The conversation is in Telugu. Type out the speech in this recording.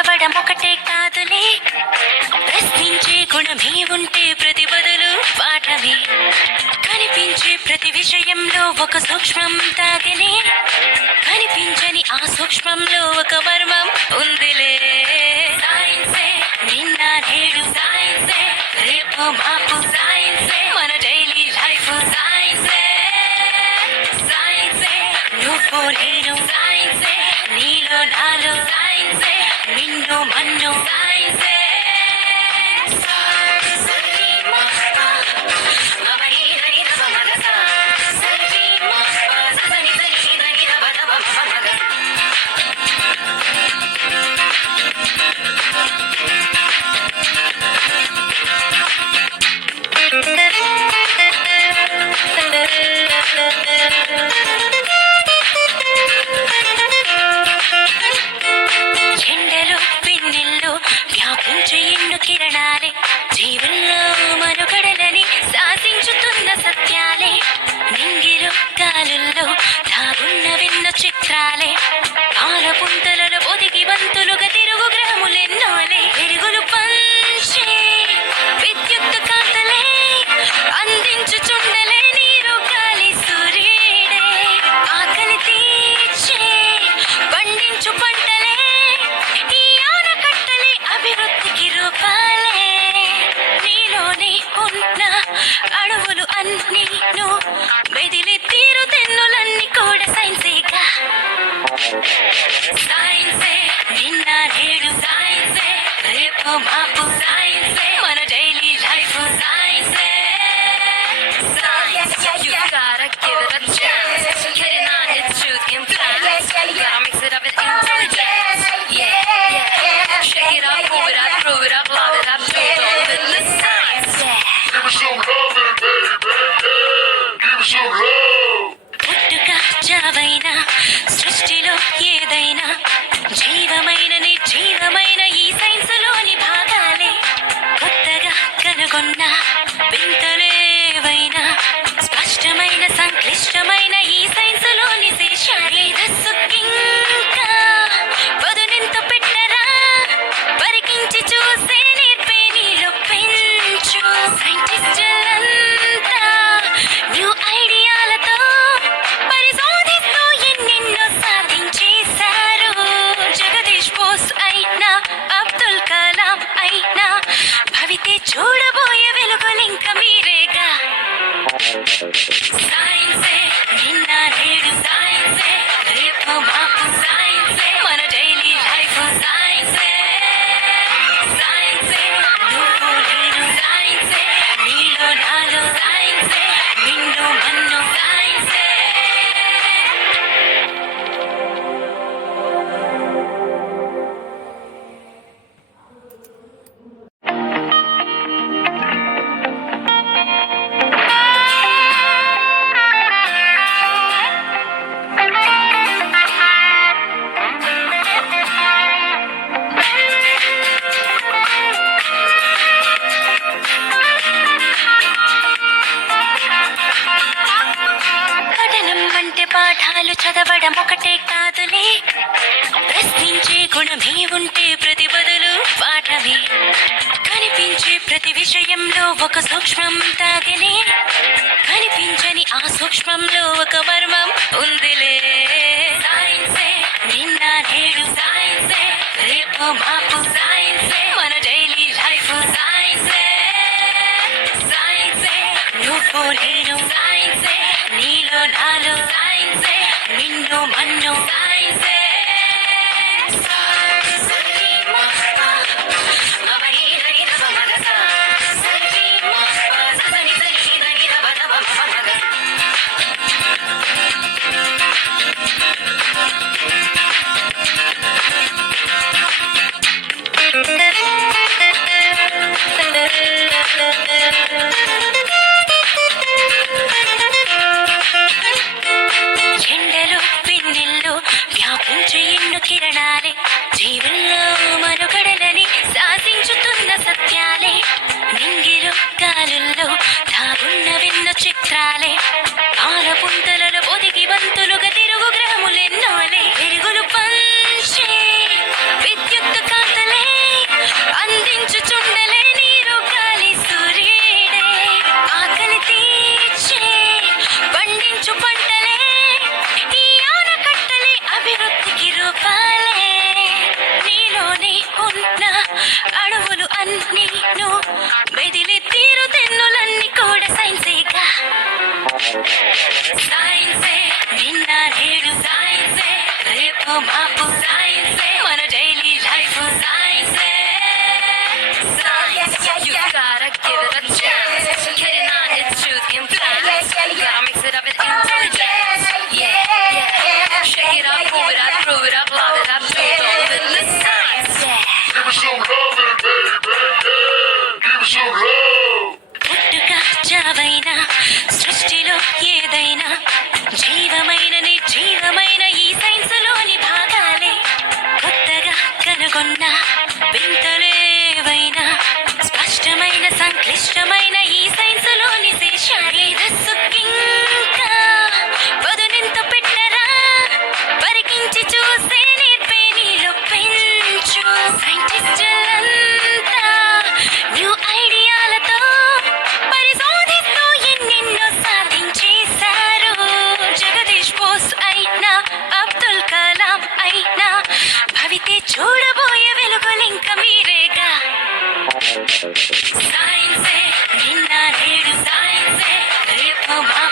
చదవడం ఒకటే కాదులే, ప్రశ్నించే గుణమే ఉంటే ప్రతి బదులు పాఠమే. కనిపించే ప్రతి విషయంలో ఒక సూక్ష్మం తాగనే, కనిపించని ఆ సూక్ష్మంలో ఒక మర్మం ఉందిలే. సైన్సే నిన్న నేడు, సైన్సే రేపు మాపు, సైన్సే మన డైలీ లైఫ్, సైన్సే సైన్సే నువ్వు నేను, సైన్సే నీలో నాలో, సైన్సే నిన్ను మన్ను, సైన్సే ఎండలు పిన్నెల్లో వ్యాపించే ఎన్ను కిరణాలే, జీవుల్లో మనుగడలని శాసించుతున్న సత్యాలే. నింగిలో గాలుల్లో దాగున్న వెన్న చిత్రాలే, పాల పుంతలలో ఒదిగి వంతులుగా తిరుగు గ్రహములెన్నోలే. వెలుగులు పంచే విద్యుత్ కాంతలే, అందించుచుండలే నీరు గాలి సూర్యుడే. ఆకలి తీర్చే పండించు పంటలే, ఈ ఆనకట్టలే అభివృద్ధికి రూపాలే. నీలోనే ఉన్న అణువులు అన్నీ మెదిలి తీరు తెన్నులన్నీ కూడా సైన్సేగా. సైన్సే నిన్న నేడు, సైన్సే రేపు మాపు, సైన్సే మన డైలీ లైఫ్, సైన్సే. You gotta give it a chance, getting on the truth in plans, gotta mix it up with intelligence, yeah. Shake it up, move it up, prove it up, love it up, do it all with the science, yeah. Give me some loving, baby, yeah. Give me some love. పుట్టుక చావైన సృష్టిలో ఏదైనా, జీవమైన నిర్జీవమైన ఈ సైన్సులోని భాగాలే. కొత్తగా కనుగొన్న వింతలేవైనా, స్పష్టమైన సంక్లిష్టమైన ఈ సైన్సులోని శేషాలే. దస్సుకింకా పదునెంత పెట్టరా, పరికించి చూసే నేర్పే నీలో పెంచు. సైంటిస్టులంతా న్యూ ఐడియాలతో పరిశోధిస్తూ ఎన్నెన్నో సాధించేశారు. జగదీష్ బోస్ అయినా, అబ్దుల్ కలాం అయినా, భవితే చూడబోయే వెలుగులింక మీరేగా. సైన్సే నిన్న నేడు, సైన్సే రేపు మాపు, సైన్సే మన డైలీ లైఫ్, సైన్సే సైన్సే నువ్వు నేను, సైన్సే నీలో నాలో, సైన్సే నిన్ను మన్ను, సైన్సే. పఠనం అంటే పాఠాలు చదవడం ఒకటే కాదులే, ప్రశ్నించే గుణమే ఉంటే ప్రతి బదులు పాఠమే. కనిపించే ప్రతి విషయంలో ఒక సూక్ష్మం తాగనే, కనిపించని ఆ సూక్ష్మంలో ఒక మర్మం ఉందిలే. సైన్సే నిన్న నేడు, సైన్సే రేపు మాపు, సైన్సే మన డైలీ లైఫ్, సైన్సే సైన్సే నువ్వు నేను, సైన్సే నీలో నాలో, సైన్సే నిన్ను మన్ను, సైన్సే. ఎండలు పిన్నెల్లో వ్యాపించే ఎన్ను కిరణాలే, జీవుల్లో మనుగడలని శాసించుతున్న సత్యాలే. నింగిలో గాలుల్లో దాగున్న వెన్న చిత్రాలే, పాల పుంతలలో ఒదిగి వంతులుగా తిరుగు గ్రహములెన్నోలే. వెలుగులు పంచే విద్యుత్ కాంత అయినా సృష్టిలో ఏదైనా జీవమైన నిర్జీవమైన ఈ సైన్సులోని భాగాలే కొత్తగా కనుగొన్న వింతలేవైనా స్పష్టమైన సంక్లిష్టమైన ఈ సైన్సులోని శేషారేధస్సుకింకా వదునెంత పెట్టరా పరికించి చూసే నేర్పే నీలో పెంచు సైంటిస్టులంతా న్యూ ఐడియాలతో పరిశోధిస్తూ ఎన్నెన్నో సాధించేశారు జగదీష్ బోస్ అయినా అబ్దుల్ కలాం అయినా భవితే చూడబోయే వెలుగులింక మీరేగా సైన్సే నిన్న నేడు సైన్సే రేపు మా